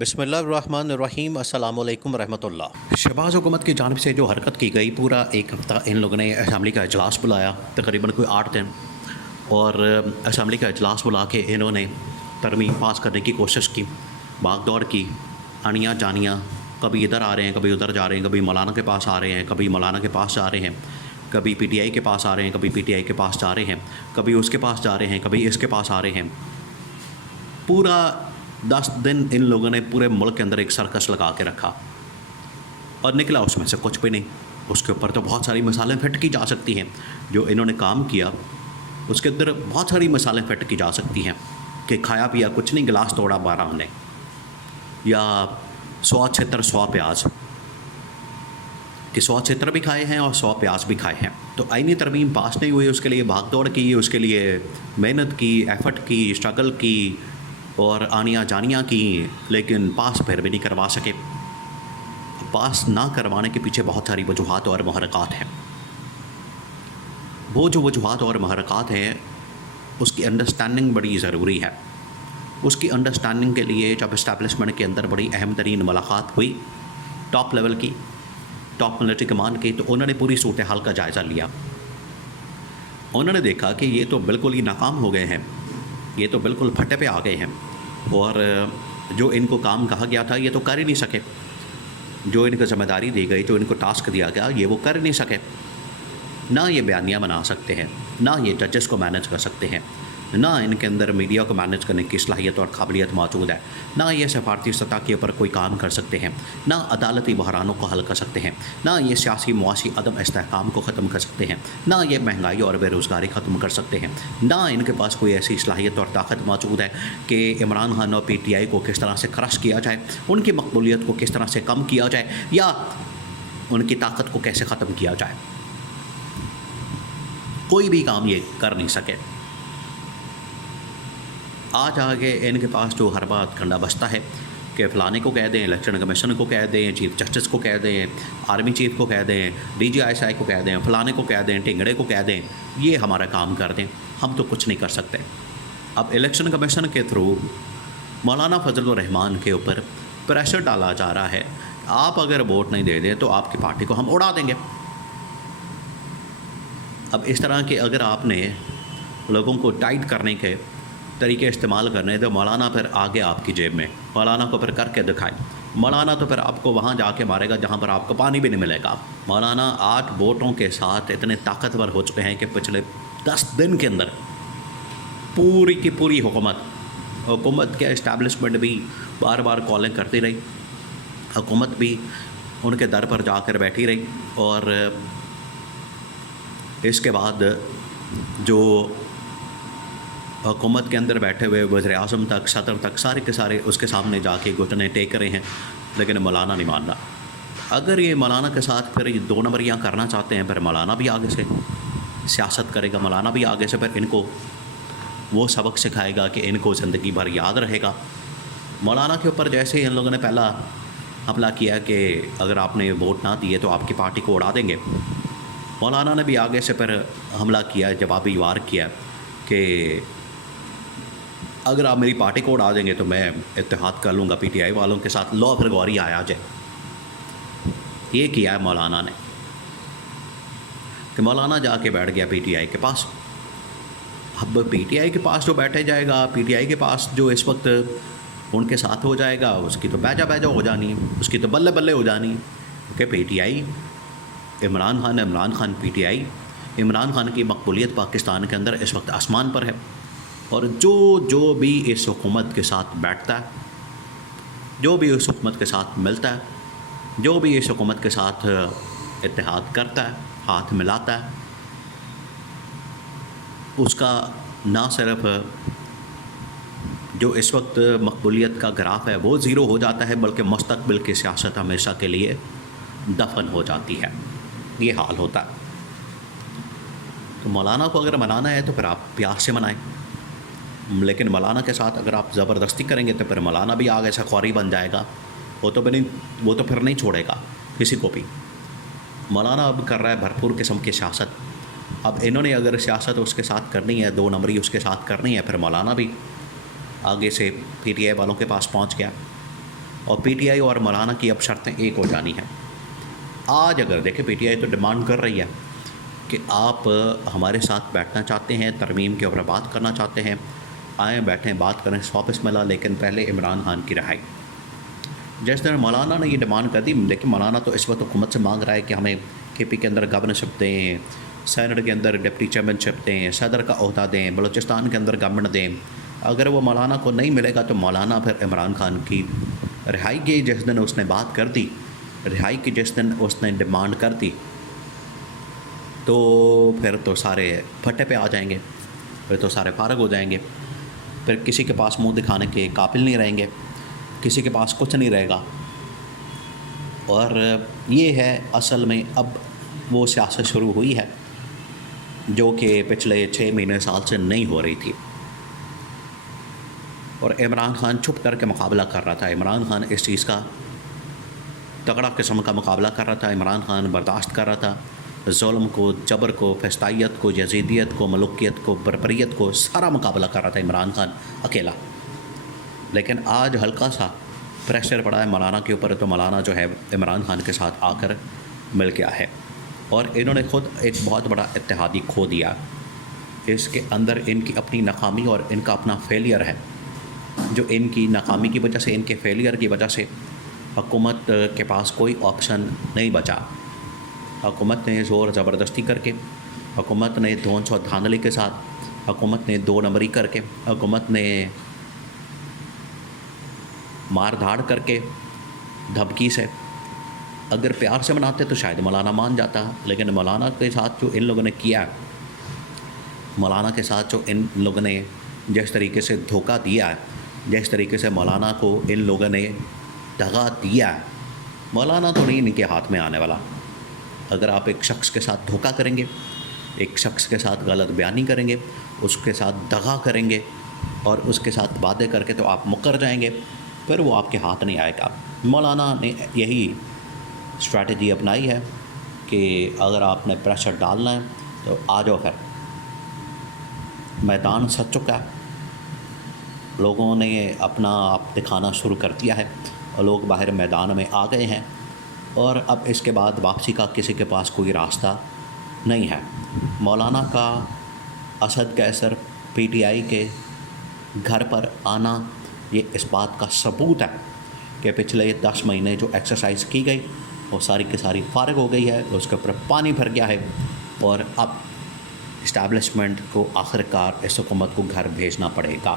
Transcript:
بسم اللہ الرحمن الرحیم، السلام علیکم ورحمۃ اللہ۔ شہباز حکومت کی جانب سے جو حرکت کی گئی، پورا ایک ہفتہ ان لوگوں نے اسمبلی کا اجلاس بلایا، تقریباً کوئی 8 دن، اور اسمبلی کا اجلاس بلا کے انہوں نے ترمیم پاس کرنے کی کوشش کی، بھاگ دوڑ کی، آنیاں جانیاں، کبھی ادھر آ رہے ہیں، کبھی ادھر جا رہے ہیں، کبھی مولانا کے پاس آ رہے ہیں، کبھی مولانا کے پاس جا رہے ہیں، کبھی پی ٹی آئی کے پاس آ رہے ہیں، کبھی پی ٹی آئی کے پاس جا رہے ہیں، کبھی اس کے پاس جا رہے ہیں، کبھی اس کے پاس آ رہے ہیں۔ پورا 10 دن ان لوگوں نے پورے ملک کے اندر ایک سرکس لگا کے رکھا، اور نکلا اس میں سے کچھ بھی نہیں۔ اس کے اوپر تو بہت ساری مثالیں فٹ کی جا سکتی ہیں، جو انہوں نے کام کیا اس کے اندر بہت ساری مثالیں فٹ کی جا سکتی ہیں کہ کھایا پیا کچھ نہیں، گلاس توڑا 12 نے، یا 100 چھتر 100 پیاز، کہ 100 چھتر بھی کھائے ہیں اور 100 پیاز بھی کھائے ہیں۔ تو آئینی ترمیم پاس نہیں ہوئی، اس کے لیے بھاگ دوڑ کی، اس کے لیے محنت کی، ایفرٹ کی، اسٹرگل کی، اور آنیاں جانیاں کی، لیکن پاس پھر بھی نہیں کروا سکے۔ پاس نہ کروانے کے پیچھے بہت ساری وجوہات اور محرکات ہیں۔ وہ جو وجوہات اور محرکات ہیں، اس کی انڈرسٹینڈنگ بڑی ضروری ہے۔ اس کی انڈرسٹینڈنگ کے لیے جب اسٹیبلشمنٹ کے اندر بڑی اہم ترین ملاقات ہوئی، ٹاپ لیول کی، ٹاپ ملٹری کمان کی، تو انہوں نے پوری صورتحال کا جائزہ لیا۔ انہوں نے دیکھا کہ یہ تو بالکل ہی ناکام ہو گئے ہیں، یہ تو بالکل پھٹے پہ آ گئے ہیں، اور جو ان کو کام کہا گیا تھا یہ تو کر ہی نہیں سکے، جو ان کو ذمہ داری دی گئی، جو ان کو ٹاسک دیا گیا، یہ وہ کر ہی نہیں سکے۔ نہ یہ بیانیہ بنا سکتے ہیں، نہ یہ ججز کو مینج کر سکتے ہیں، نہ ان کے اندر میڈیا کو مینج کرنے کی صلاحیت اور قابلیت موجود ہے، نہ یہ سفارتی سطح کے اوپر کوئی کام کر سکتے ہیں، نہ عدالتی بحرانوں کو حل کر سکتے ہیں، نہ یہ سیاسی معاشی عدم استحکام کو ختم کر سکتے ہیں، نہ یہ مہنگائی اور بے روزگاری ختم کر سکتے ہیں، نہ ان کے پاس کوئی ایسی صلاحیت اور طاقت موجود ہے کہ عمران خان اور پی ٹی آئی کو کس طرح سے کرش کیا جائے، ان کی مقبولیت کو کس طرح سے کم کیا جائے، یا ان کی طاقت کو کیسے ختم کیا جائے۔ کوئی بھی کام یہ کر نہیں سکے۔ آج آگے ان کے پاس جو ہر بات کھنڈا بستا ہے کہ فلانے کو کہہ دیں، الیکشن کمیشن کو کہہ دیں، چیف جسٹس کو کہہ دیں، آرمی چیف کو کہہ دیں، ڈی جی آئی کو کہہ دیں، فلانے کو کہہ دیں، ٹنگڑے کو کہہ دیں، یہ ہمارا کام کر دیں، ہم تو کچھ نہیں کر سکتے۔ اب الیکشن کمیشن کے تھرو مولانا فضل الرحمان کے اوپر پریشر ڈالا جا رہا ہے، آپ اگر ووٹ نہیں دے دیں تو آپ کی پارٹی کو ہم اڑا دیں گے۔ اب اس طرح کے اگر آپ نے لوگوں کو ٹائٹ کرنے کے طریقے استعمال کرنے تو مولانا پھر آگے آپ کی جیب میں، مولانا کو پھر کر کے دکھائے، مولانا تو پھر آپ کو وہاں جا کے مارے گا جہاں پر آپ کو پانی بھی نہیں ملے گا۔ مولانا 8 ووٹوں کے ساتھ اتنے طاقتور ہو چکے ہیں کہ پچھلے 10 دن کے اندر پوری کی پوری حکومت کے اسٹیبلشمنٹ بھی بار بار کالنگ کرتی رہی، حکومت بھی ان کے در پر جا کر بیٹھی رہی، اور اس کے بعد جو حکومت کے اندر بیٹھے ہوئے وزیر اعظم تک، صدر تک، سارے کے سارے اس کے سامنے جا کے گھٹنے ٹیک رہے ہیں، لیکن مولانا نہیں مان رہا۔ اگر یہ مولانا کے ساتھ پھر 2 نمبریاں کرنا چاہتے ہیں، پھر مولانا بھی آگے سے سیاست کرے گا، مولانا بھی آگے سے پھر ان کو وہ سبق سکھائے گا کہ ان کو زندگی بھر یاد رہے گا۔ مولانا کے اوپر جیسے ان لوگوں نے پہلا حملہ کیا کہ اگر آپ نے ووٹ نہ دیے تو آپ کی پارٹی کو اڑا دیں گے، مولانا نے بھی آگے سے پھر حملہ کیا، جوابی وار کیا کہ اگر آپ میری پارٹی کو اڑا دیں گے تو میں اتحاد کر لوں گا پی ٹی آئی والوں کے ساتھ، لو پھر غوری آیا جائے۔ یہ کیا ہے مولانا نے کہ مولانا جا کے بیٹھ گیا پی ٹی آئی کے پاس۔ اب پی ٹی آئی کے پاس جو بیٹھے جائے گا، پی ٹی آئی کے پاس جو اس وقت ان کے ساتھ ہو جائے گا، اس کی تو بیجا بیجا ہو جانی، اس کی تو بلے بلے ہو جانی، کہ P T I Imran Khan P T I, Imran Khan کی مقبولیت پاکستان کے اندر اس وقت آسمان پر ہے، اور جو بھی اس حکومت کے ساتھ بیٹھتا ہے، جو بھی اس حکومت کے ساتھ ملتا ہے، جو بھی اس حکومت کے ساتھ اتحاد کرتا ہے، ہاتھ ملاتا ہے، اس کا نہ صرف جو اس وقت مقبولیت کا گراف ہے وہ 0 ہو جاتا ہے، بلکہ مستقبل کی سیاست ہمیشہ کے لیے دفن ہو جاتی ہے۔ یہ حال ہوتا ہے۔ تو مولانا کو اگر منانا ہے تو پھر آپ پیار سے منائیں، لیکن مولانا کے ساتھ اگر آپ زبردستی کریں گے تو پھر مولانا بھی آگے سے خوری بن جائے گا، وہ تو پھر نہیں چھوڑے گا کسی کو بھی۔ مولانا اب کر رہا ہے بھرپور قسم کی سیاست۔ اب انہوں نے اگر سیاست اس کے ساتھ کرنی ہے، 2 نمبری اس کے ساتھ کرنی ہے، پھر مولانا بھی آگے سے پی ٹی آئی والوں کے پاس پہنچ گیا، اور پی ٹی آئی اور مولانا کی اب شرطیں ایک ہو جانی ہیں۔ آج اگر دیکھیں پی ٹی آئی تو ڈیمانڈ کر رہی ہے کہ آپ ہمارے ساتھ بیٹھنا چاہتے ہیں، ترمیم کے اوپر بات کرنا چاہتے ہیں، آئیں بیٹھیں بات کریں 100 لیکن پہلے عمران خان کی رہائی۔ جس دن مولانا نے یہ ڈیمانڈ کر دی، لیکن مولانا تو اس وقت حکومت سے مانگ رہا ہے کہ ہمیں کے پی کے اندر گورنرشپ دیں، سینٹ کے اندر ڈپٹی چیئرمین شپ دیں، صدر کا عہدہ دیں، بلوچستان کے اندر گورنمنٹ دیں۔ اگر وہ مولانا کو نہیں ملے گا تو مولانا پھر عمران خان کی رہائی کی جس دن اس نے بات کر دی، رہائی کی جس دن اس نے ڈیمانڈ کر دی، تو پھر تو سارے پھٹے پہ آ جائیں گے، پھر تو سارے فارغ ہو جائیں گے، پھر کسی کے پاس منہ دکھانے کے قابل نہیں رہیں گے، کسی کے پاس کچھ نہیں رہے گا۔ اور یہ ہے اصل میں اب وہ سیاست شروع ہوئی ہے جو کہ پچھلے 6 مہینے سال سے نہیں ہو رہی تھی، اور عمران خان چھپ کر کے مقابلہ کر رہا تھا۔ عمران خان اس چیز کا تگڑا قسم کا مقابلہ کر رہا تھا، عمران خان برداشت کر رہا تھا ظلم کو، جبر کو، فسطائیت کو، یزیدیت کو، ملوکیت کو، بربریت کو، سارا مقابلہ کر رہا تھا عمران خان اکیلا۔ لیکن آج ہلکا سا پریشر پڑا ہے مولانا کے اوپر، تو مولانا جو ہے عمران خان کے ساتھ آ کر مل گیا ہے، اور انہوں نے خود ایک بہت بڑا اتحادی کھو دیا۔ اس کے اندر ان کی اپنی ناکامی اور ان کا اپنا فیلئر ہے، جو ان کی ناکامی کی وجہ سے، ان کے فیلئر کی وجہ سے حکومت کے پاس کوئی آپشن نہیں بچا۔ حکومت نے زور زبردستی کر کے، حکومت نے دھونس و دھاندلی کے ساتھ، حکومت نے 2 نمبری کر کے، حکومت نے مار دھاڑ کر کے، دھمکی سے، اگر پیار سے مناتے تو شاید مولانا مان جاتا، لیکن مولانا کے ساتھ جو ان لوگوں نے کیا، مولانا کے ساتھ جو ان لوگوں نے جس طریقے سے دھوکہ دیا ہے، جس طریقے سے مولانا کو ان لوگوں نے دغا دیا ہے، مولانا تو نہیں ان کے ہاتھ میں آنے والا۔ اگر آپ ایک شخص کے ساتھ دھوکہ کریں گے، ایک شخص کے ساتھ غلط بیانی کریں گے، اس کے ساتھ دغا کریں گے اور اس کے ساتھ وعدے کر کے تو آپ مکر جائیں گے، پھر وہ آپ کے ہاتھ نہیں آئے گا۔ مولانا نے یہی اسٹریٹجی اپنائی ہے کہ اگر آپ نے پریشر ڈالنا ہے تو آ جاؤ، پھر میدان سج چکا ہے، لوگوں نے اپنا آپ دکھانا شروع کر دیا ہے اور لوگ باہر میدان میں آ گئے ہیں، اور اب اس کے بعد واپسی کا کسی کے پاس کوئی راستہ نہیں ہے۔ مولانا کا اسد کیسر پی ٹی آئی کے گھر پر آنا یہ اس بات کا ثبوت ہے کہ پچھلے 10 مہینے جو ایکسرسائز کی گئی وہ ساری کی ساری فارغ ہو گئی ہے، اس کے اوپر پانی بھر گیا ہے، اور اب اسٹیبلشمنٹ کو آخر کار اس حکومت کو گھر بھیجنا پڑے گا۔